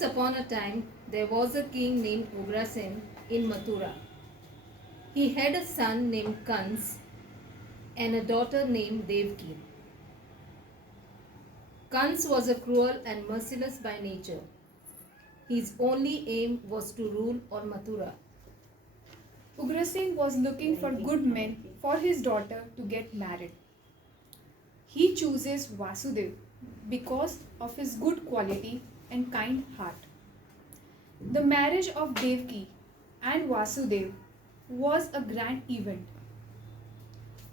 Once upon a time, there was a king named Ugrasen in Mathura. He had a son named Kans and a daughter named Devki. Kans was a cruel and merciless by nature. His only aim was to rule on Mathura. Ugrasen was looking for good men for his daughter to get married. He chooses Vasudev because of his good quality and kind heart. The marriage of Devki and Vasudev was a grand event.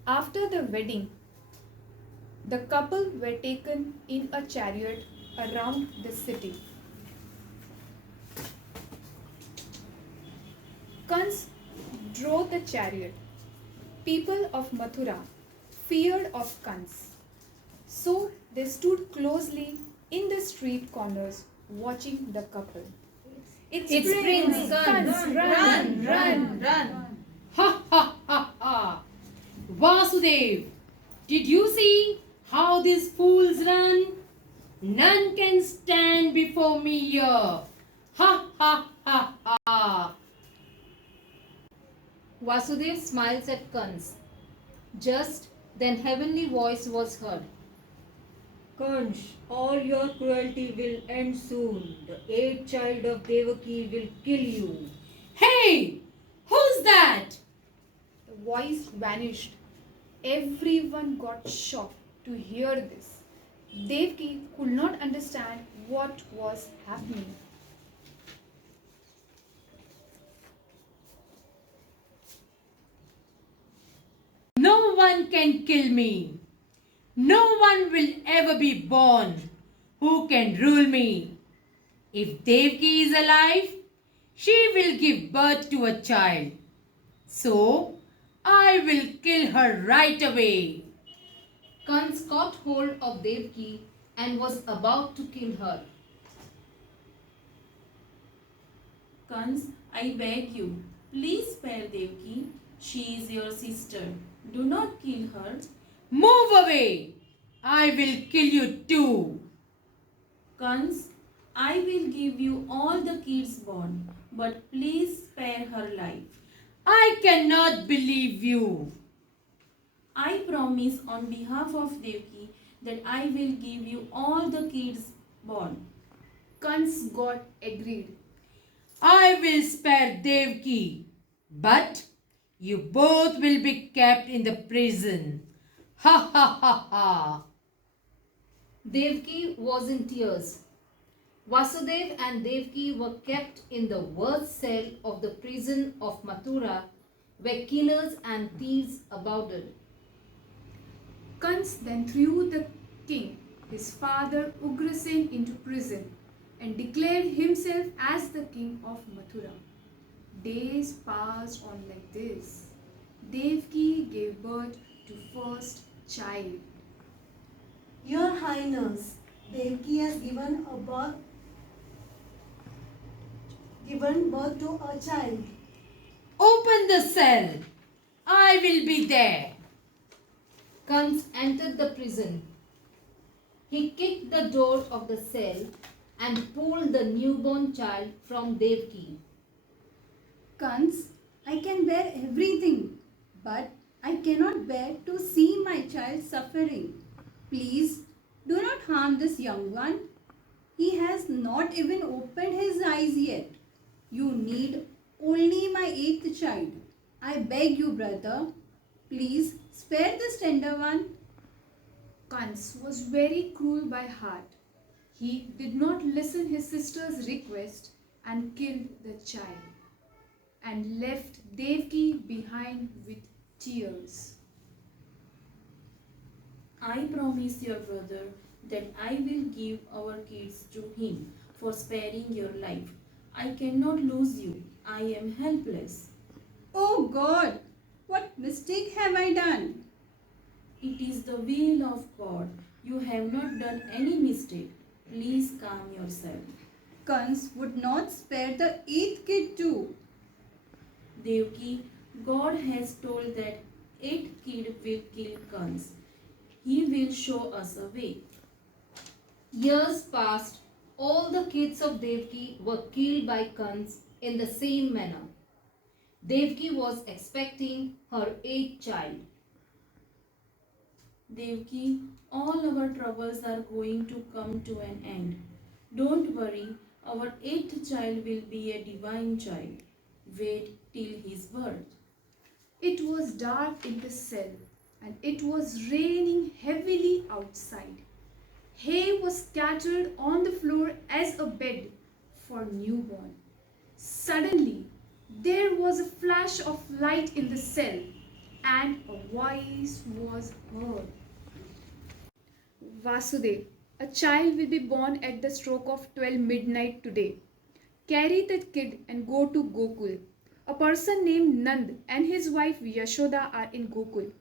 After the wedding, the couple were taken in a chariot around the city. Kans drove the chariot. People of Mathura feared of Kans, so they stood closely in the street corners watching the couple. It's Prince Kans, run! Ha ha ha ha! Vasudev, did you see how these fools run? None can stand before me here. Ha ha ha ha! Vasudev smiles at Kans. Just then heavenly voice was heard. Kansh, all your cruelty will end soon. The eighth child of Devaki will kill you. Hey! Who's that? The voice vanished. Everyone got shocked to hear this. Devki could not understand what was happening. No one can kill me. No one will ever be born who can rule me. If Devki is alive, she will give birth to a child. So, I will kill her right away. Kans caught hold of Devki and was about to kill her. Kans, I beg you, please spare Devki. She is your sister. Do not kill her. Move away. I will kill you too. Kans, I will give you all the kids born, but please spare her life. I cannot believe you. I promise on behalf of Devki that I will give you all the kids born. Kans got agreed. I will spare Devki, but you both will be kept in the prison. Ha ha ha ha. Devki was in tears. Vasudev and Devki were kept in the worst cell of the prison of Mathura, where killers and thieves abounded. Kans then threw the king, his father Ugrasen, into prison and declared himself as the king of Mathura. Days passed on like this. Devki gave birth to first child. Your Highness, Devki has given birth to a child. Open the cell. I will be there. Kans entered the prison. He kicked the door of the cell and pulled the newborn child from Devki. Kans, I can bear everything, but I cannot bear to see my child suffering. Please do not harm this young one. He has not even opened his eyes yet. You need only my eighth child. I beg you, brother. Please spare this tender one. Kans was very cruel by heart. He did not listen his sister's request and killed the child and left Devki behind with tears. I promise your brother that I will give our kids to him for sparing your life. I cannot lose you. I am helpless. Oh God, what mistake have I done? It is the will of God. You have not done any mistake. Please calm yourself. Kans would not spare the eighth kid too. Devki, God has told that 8th kid will kill Kans. He will show us a way. Years passed all the kids of Devaki were killed by Kans in the same manner. Devaki was expecting her eighth child. Devki, all our troubles are going to come to an end. Don't worry, our eighth child will be a divine child. Wait till his birth. It was dark in the cell and it was raining heavily outside. Hay was scattered on the floor as a bed for newborn. Suddenly, there was a flash of light in the cell and a voice was heard. Vasudev, a child will be born at the stroke of 12 midnight today. Carry the kid and go to Gokul. A person named Nand and his wife Yashoda are in Gokul.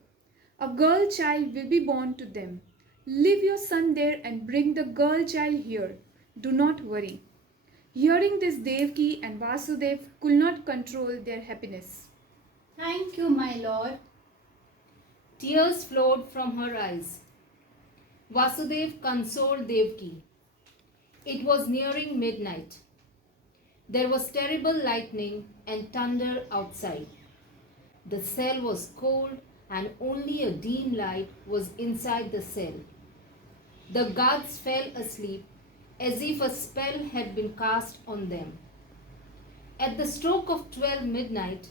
A girl child will be born to them. Leave your son there and bring the girl child here. Do not worry. Hearing this, Devaki and Vasudev could not control their happiness. Thank you, my lord. Tears flowed from her eyes. Vasudev consoled Devaki. It was nearing midnight. There was terrible lightning and thunder outside. The cell was cold and only a dim light was inside the cell. The guards fell asleep as if a spell had been cast on them. At the stroke of 12 midnight,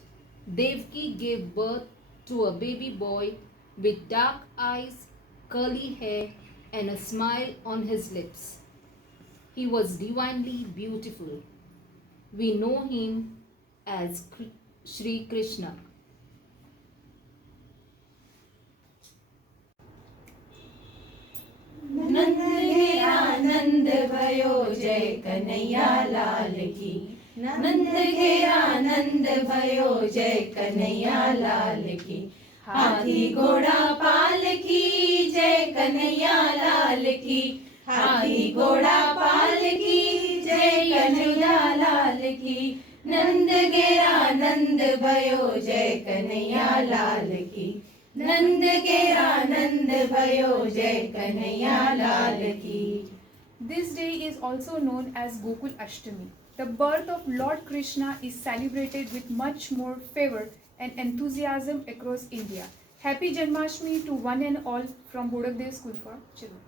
Devaki gave birth to a baby boy with dark eyes, curly hair, and a smile on his lips. He was divinely beautiful. We know him as Shri Krishna. नंद घेरा नंद भयो जय कन्हैया लाल की नंद घेरा नंद भयो जय कन्हैया लाल की हाथी घोड़ा पाल की जय कन्हैया लाल की हाथी घोड़ा पाल की जय कन्हैया लाल की नंद घेरा नंद भयो जय कन्हैया लाल की नंद घेरा नंद भयो जय कन्हैया लाल की. This day is also known as Gokul Ashtami. The birth of Lord Krishna is celebrated with much more fervor and enthusiasm across India. Happy Janmashtami to one and all from Bodakdev School for Children.